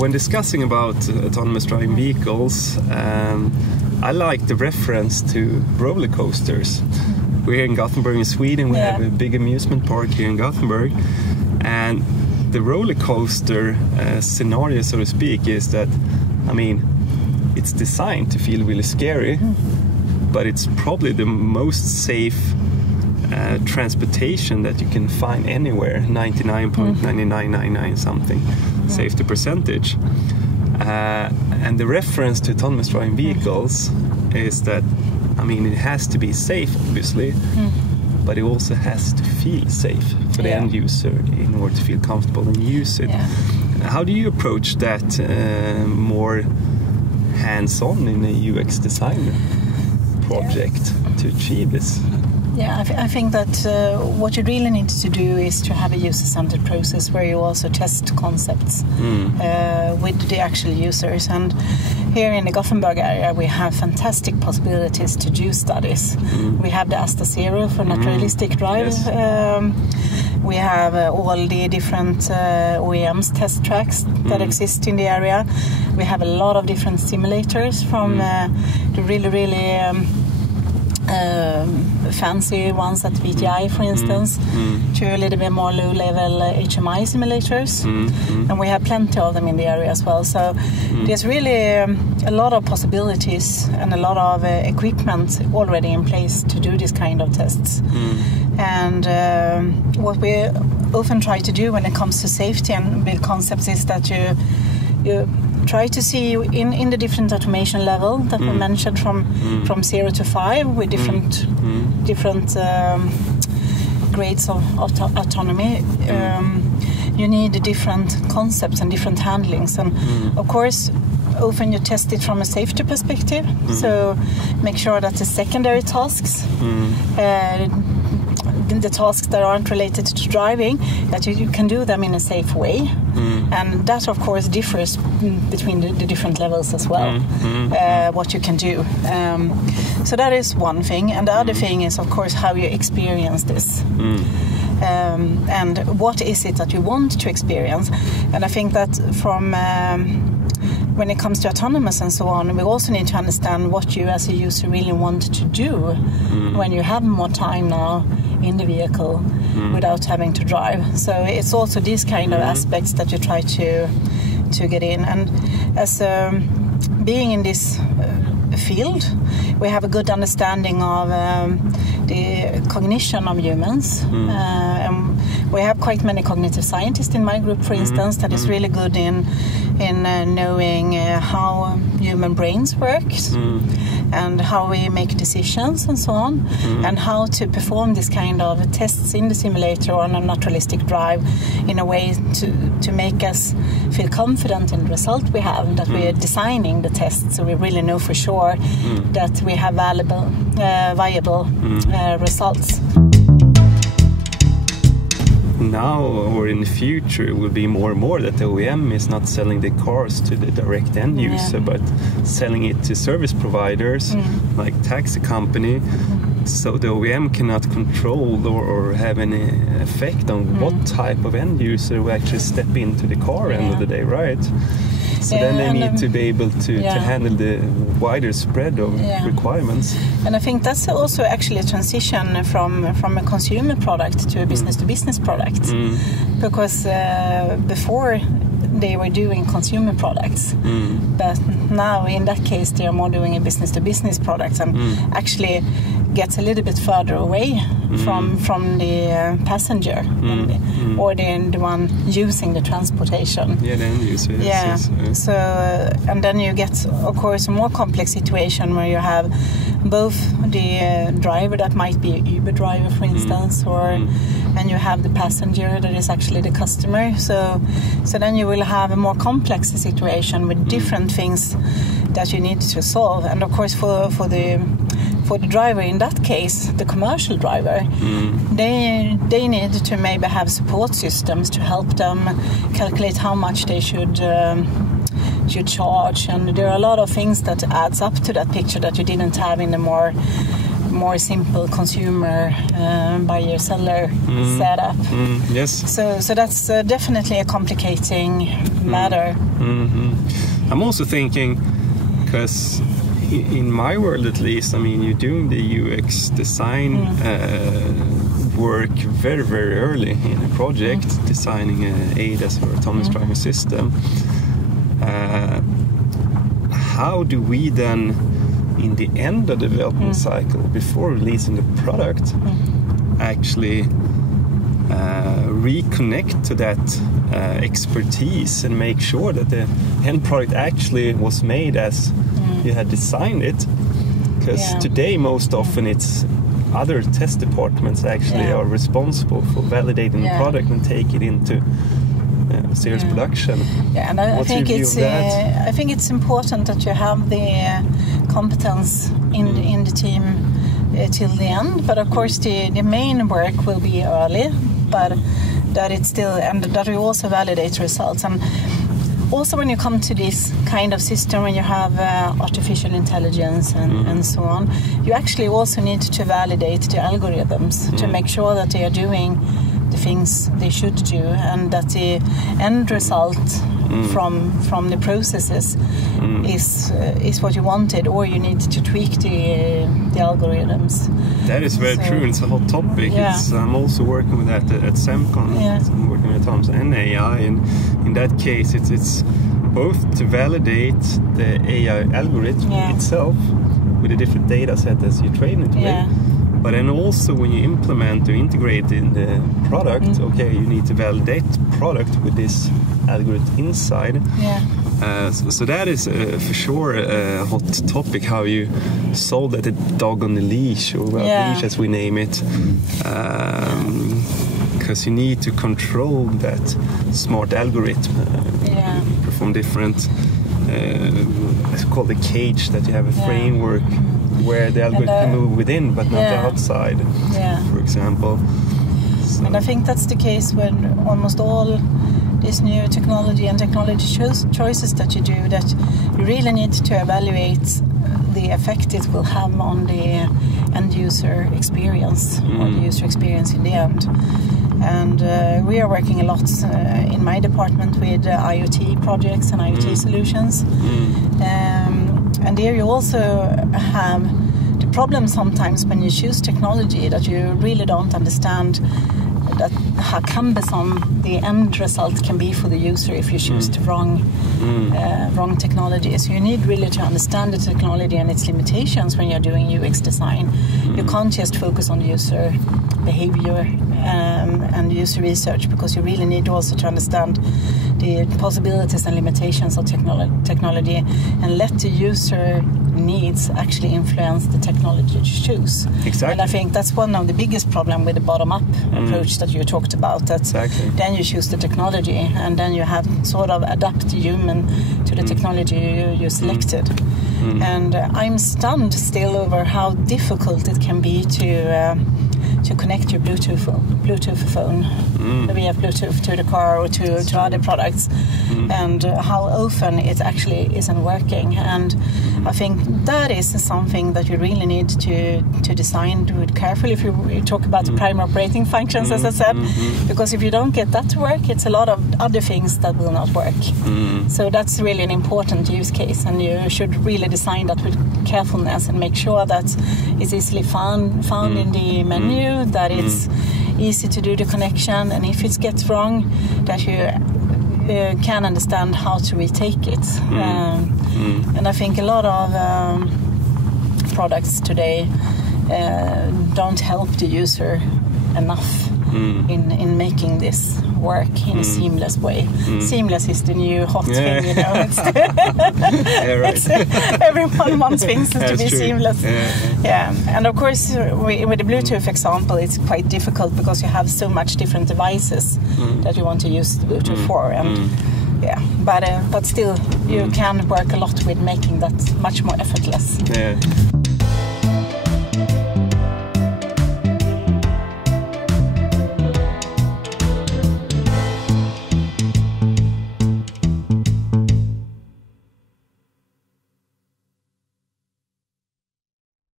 when discussing about autonomous driving vehicles, I like the reference to roller coasters. We're here in Gothenburg in Sweden. We have a big amusement park here in Gothenburg, and the roller coaster scenario, so to speak, is that, I mean, it's designed to feel really scary, but it's probably the most safe transportation that you can find anywhere, 99.9999 something safety percentage. And the reference to autonomous driving vehicles is that, I mean, it has to be safe, obviously, but it also has to feel safe for the end user in order to feel comfortable and use it. How do you approach that more hands-on in a UX designer project to achieve this? Yeah, I think that what you really need to do is to have a user-centered process where you also test concepts with the actual users. And here in the Gothenburg area, we have fantastic possibilities to do studies. We have the Asta Zero for naturalistic drive. We have all the different OEMs test tracks that exist in the area. We have a lot of different simulators from the really fancy ones at VTI, for instance, to a little bit more low-level HMI simulators, and we have plenty of them in the area as well. So there's really a lot of possibilities and a lot of equipment already in place to do this kind of tests. And what we often try to do when it comes to safety and build concepts is that you try to see in the different automation level that we mentioned from 0 to 5 with different grades of autonomy. You need different concepts and different handlings, and of course often you test it from a safety perspective, so make sure that the secondary tasks, the tasks that aren't related to driving, that you can do them in a safe way. And that of course differs between the different levels as well, what you can do. So that is one thing, and the other thing is of course how you experience this. And what is it that you want to experience. And I think that from when it comes to autonomous and so on, we also need to understand what you as a user really want to do when you have more time now in the vehicle without having to drive. So it's also these kind of aspects that you try to get in. And as being in this field, we have a good understanding of the cognition of humans. And we have quite many cognitive scientists in my group, for instance, that is really good in knowing how human brains work and how we make decisions and so on, and how to perform this kind of tests in the simulator or on a naturalistic drive in a way to make us feel confident in the result we have, that we are designing the tests so we really know for sure that we have viable results. Now or in the future it will be more and more that the OEM is not selling the cars to the direct end user, but selling it to service providers like taxi company, so the OEM cannot control or have any effect on what type of end user will actually step into the car end of the day, right? So then they need to be able to handle the wider spread of requirements. And I think that's also actually a transition from a consumer product to a business-to-business product. Because before they were doing consumer products, but now in that case they are more doing a business-to-business product, and actually gets a little bit further away from the passenger or the one using the transportation. Yeah, the end user. Yes. So and then you get, of course, a more complex situation where you have both the driver that might be an Uber driver, for instance, and you have the passenger that is actually the customer. So then you will have a more complex situation with different things that you need to solve. And of course, for the driver in that case, the commercial driver, they need to maybe have support systems to help them calculate how much they should charge, and there are a lot of things that adds up to that picture that you didn't have in the more more simple consumer buyer-seller setup. Yes. So that's definitely a complicating matter. I'm also thinking, because in my world at least, I mean, you're doing the UX design work very, very early in a project, designing an ADAS or autonomous driving system. How do we then, in the end of the development cycle, before releasing the product, actually reconnect to that expertise and make sure that the end product actually was made as you had designed it? Because today, most often, it's other test departments actually are responsible for validating the product and take it into serious production. Yeah, and I think it's important that you have the competence in the team till the end. But of course, the main work will be early, but that it's still, and that we also validate results. And also, when you come to this kind of system, when you have artificial intelligence and so on, you actually also need to validate the algorithms to make sure that they are doing the things they should do, and that the end result from the processes is what you wanted, or you need to tweak the algorithms. That is very true. It's a hot topic. Yeah. I'm also working with that at Semcon. Yeah. I'm working with autonomous and AI, and in that case, it's both to validate the AI algorithm itself with a different data set as you train it with. But then also when you implement or integrate in the product, okay, you need to validate the product with this algorithm inside. So that is for sure a hot topic, how you solve that, the dog on the leash, or leash as we name it. Because you need to control that smart algorithm, perform different, it's called a cage, that you have a framework where the algorithm can move within, but not outside, for example. So. And I think that's the case with almost all this new technology and technology choices that you do, that you really need to evaluate the effect it will have on the end user experience, or the user experience in the end. And we are working a lot in my department with IoT projects and IoT solutions. And there you also have the problem sometimes when you choose technology, that you really don't understand that how cumbersome the end result can be for the user if you choose the wrong technology. So you need really to understand the technology and its limitations when you're doing UX design. You can't just focus on user behavior and user research, because you really need also to understand the possibilities and limitations of technology, and let the user needs actually influence the technology you choose. Exactly. And I think that's one of the biggest problems with the bottom-up approach that you talked about. That then you choose the technology, and then you have sort of adapt the human to the technology you selected. And I'm stunned still over how difficult it can be to connect your Bluetooth phone. We have Bluetooth to the car or to other products, and how often it actually isn't working. And I think that is something that you really need to design with carefully if you talk about the primary operating functions, as I said, because if you don't get that to work, it's a lot of other things that will not work. So that's really an important use case, and you should really design that with carefulness and make sure that it's easily found in the menu, that it's easy to do the connection, and if it gets wrong, that you can understand how to retake it. And I think a lot of products today don't help the user enough in making this work in a seamless way. Seamless is the new hot thing, you know. Everyone wants things to be seamless. And of course, with the Bluetooth example, it's quite difficult because you have so much different devices that you want to use the Bluetooth for. And but still, you can work a lot with making that much more effortless.